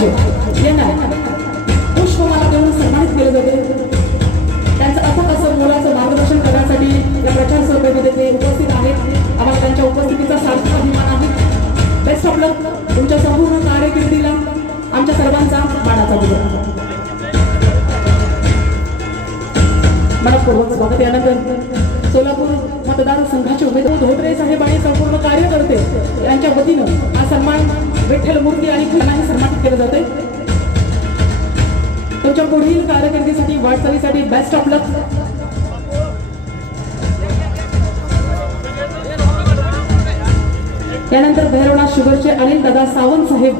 राज्य यांना पुष्पमाला देऊन सन्मानित केले जाते। त्यांचं अथक असं मोलाचं मार्गदर्शन करण्यासाठी या प्रचार सभेमध्ये ते उपस्थित आहेत। आम्हाला त्यांच्या उपस्थितीचा सार्थ अभिमान आहे। बेस्ट ऑफ लक तुमच्या संपूर्ण कार्यकिर्दीला आमच्या सर्वांचा मानाचा दिला। मनपूर्वक स्वागत। यानंतर सोलापूर मतदारसंघाचे उमेदवार धोत्रे साहेब आणि संपूर्ण कार्यकर्ते यांच्या वतीनं हा सन्मान विठ्ठल मूर्ती आणि फुलांनी सन्मानित केले जाते। तुमच्या पुढील कारकिर्दीसाठी वाटचालीसाठी बेस्ट ऑफ लक। यानंतर भैरवनाथ शुगरचे अनिल दादा सावंत साहेब,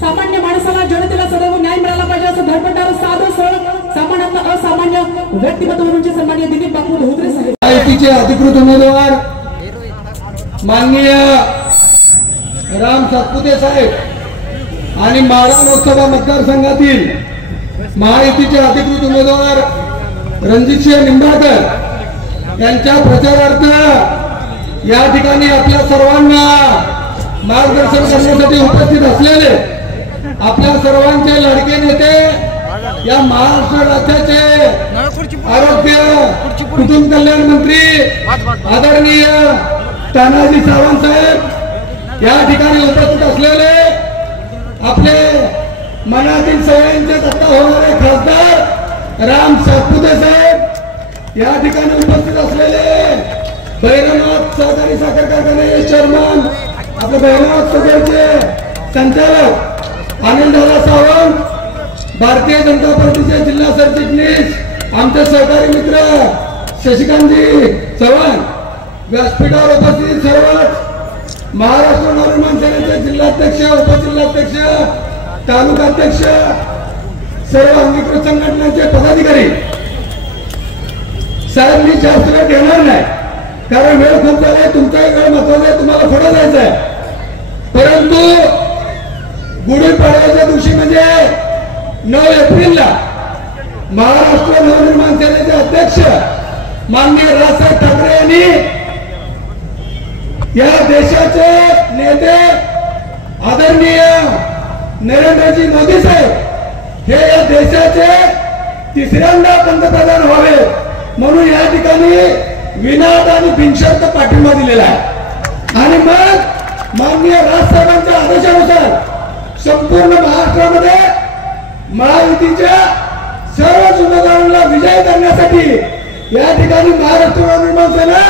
सामान्य माणसाला जनतेला सदैव न्याय मिळाला पाहिजे असं धडपडणारं साधं सरळ सामान्यातलं असामान्य व्यक्तिमत्व म्हणजे सन्माननीय दिलीप बापू धोत्रे साहेब। महायुतीचे अधिकृत उमेदवार माननीय राम सातपुते साहेब आणि माढा लोकसभा मतदारसंघातील महायुतीचे अधिकृत उमेदवार रणजितसिंह निंबाळकर यांच्या प्रचारार्थ या ठिकाणी आपल्या सर्वांना मार्गदर्शन करण्यासाठी उपस्थित असलेले आपल्या सर्वांचे लाडके नेते, या महाराष्ट्र राज्याचे आरोग्य कुटुंब कल्याण मंत्री आदरणीय तानाजी सावंत साहेब, या ठिकाणी उपस्थित असलेले आपले मनातील सवयींचे दत्ता होणारे खासदार राम सातपुते साहेब, या ठिकाणी उपस्थित असलेले भैरवनाथ सहकारी साखर कारखान्याचे चेअरमन आपले भैरवनाथ शुगरचे संचालक अनिल दादा सावंत, भारतीय जनता पार्टीचे जिल्हा सरचिटणीस आमचे सहकारी मित्र शशिकांतजी चव्हाण, व्यासपीठावर उपस्थित सर्वच महाराष्ट्र नवनिर्माण सेनेचे जिल्हाध्यक्ष, उपजिल्हाध्यक्ष, तालुकाध्यक्ष, सर्व अंगीकृत संघटनांचे पदाधिकारी साहेब, मी जास्त वेळ घेणार नाही कारण वेळ खूप झालाय, तुमचाही वेळ महत्वाचा आहे, तुम्हाला पुढे जायचं आहे। परंतु गुढीपाडव्याच्या दिवशी म्हणजे 9 एप्रिलला महाराष्ट्र नवनिर्माण सेनेचे अध्यक्ष माननीय राजसाहेब ठाकरे यांनी या देशाचे नेते आदरणीय नरेंद्रजी मोदी साहेब हे या देशाचे तिसऱ्यांदा पंतप्रधान व्हावे म्हणून या ठिकाणी विनाद आणि बिनशर्त पाठिंबा दिलेला आहे। आणि मग माननीय राजसाहेबांच्या आदेशानुसार संपूर्ण महाराष्ट्रामध्ये महायुतीच्या सर्व उमेदवारांना विजयी करण्यासाठी या ठिकाणी महाराष्ट्र नवनिर्माण सेना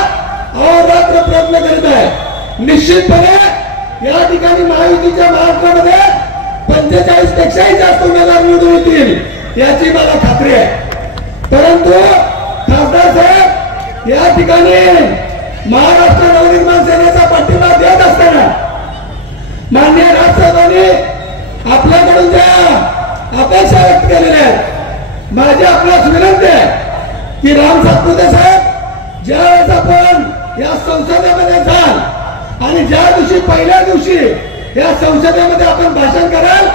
अहोरात्र प्रयत्न करीत आहे। निश्चितपणे या ठिकाणी महायुतीच्या महाराष्ट्रामध्ये 45 पेक्षाही जास्त उमेदवार निवडून येतील याची मला खात्री आहे। परंतु खासदार साहेब या ठिकाणी महाराष्ट्र नवनिर्माण सेनेचा पाठिंबा देत असताना माननीय राजसाहेबांनी आपल्याकडून ज्या अपेक्षा व्यक्त केलेल्या आहेत, माझी आपल्यास विनंती आहे की राम सातपुते साहेब ज्यावेळेस आपण या संसदेमध्ये जाल आणि ज्या दिवशी पहिल्या दिवशी या संसदेमध्ये आपण भाषण कराल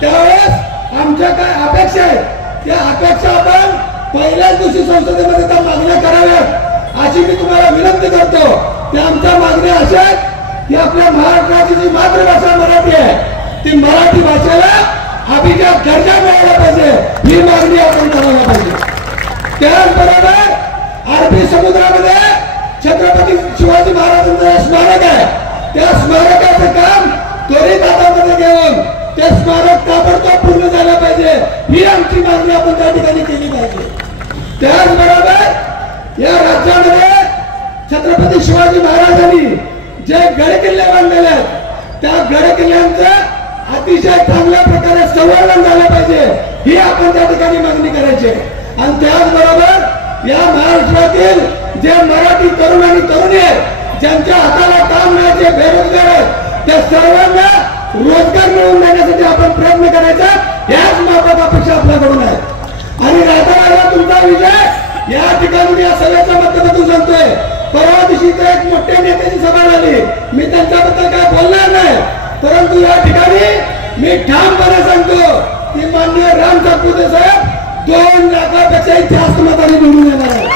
त्यावेळेस आमच्या काय अपेक्षा आहेत त्या अपेक्षा आपण पहिल्याच दिवशी संसदेमध्ये त्या मागण्या कराव्यात अशी मी तुम्हाला विनंती करतो। त्या आमच्या मागण्या अशा आहेत की आपल्या महाराष्ट्राची जी मातृभाषा मराठी आहे ती मराठी भाषेला अभिजात दर्जा मिळाला पाहिजे ही मागणी आपण करायला पाहिजे। त्याचबरोबर अरबी समुद्रामध्ये छत्रपती शिवाजी महाराजांचं स्मारक आहे, त्या स्मारकाचं काम त्वरित हातामध्ये घेऊन ते स्मारक ताबडतोब पूर्ण झालं पाहिजे ही आमची मागणी आपण त्या ठिकाणी केली पाहिजे। त्याचबरोबर या राज्यामध्ये छत्रपती शिवाजी महाराजांनी जे गड किल्ले बांधलेले आहेत त्या गड किल्ल्यांचं अतिशय चांगल्या प्रकारे संवर्धन झालं पाहिजे ही आपण त्या ठिकाणी मागणी करायची। आणि त्याचबरोबर या महाराष्ट्रातील जे मराठी तरुण आणि तरुणी आहेत ज्यांच्या हाताला काम नाही, जे बेरोजगार आहेत, त्या सर्वांना रोजगार मिळवून देण्यासाठी आपण प्रयत्न करायचा याच महत्वाच्या अपेक्षा आपल्याकडून आहे। आणि राधा तुमचा विजय या ठिकाणी या सभेच्या माध्यमातून सांगतोय। परवा दिवशी एक मोठ्या नेत्याची सभा झाली, मी त्यांच्याबद्दल काय बोलणार नाही, परंतु या ठिकाणी मी ठामपणे सांगतो की माननीय राम सातपुते साहेब 2 लाखापेक्षाही जास्त मतांनी निवडून येणार आहे।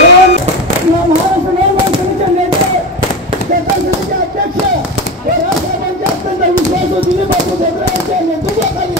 महाराष्ट्र नवनिर्माण सेनेचे नेते, अध्यक्ष राजसाहेबांचे अत्यंत विश्वास दिलीप बापू ठाकरे यांच्या नेतृत्वाखाली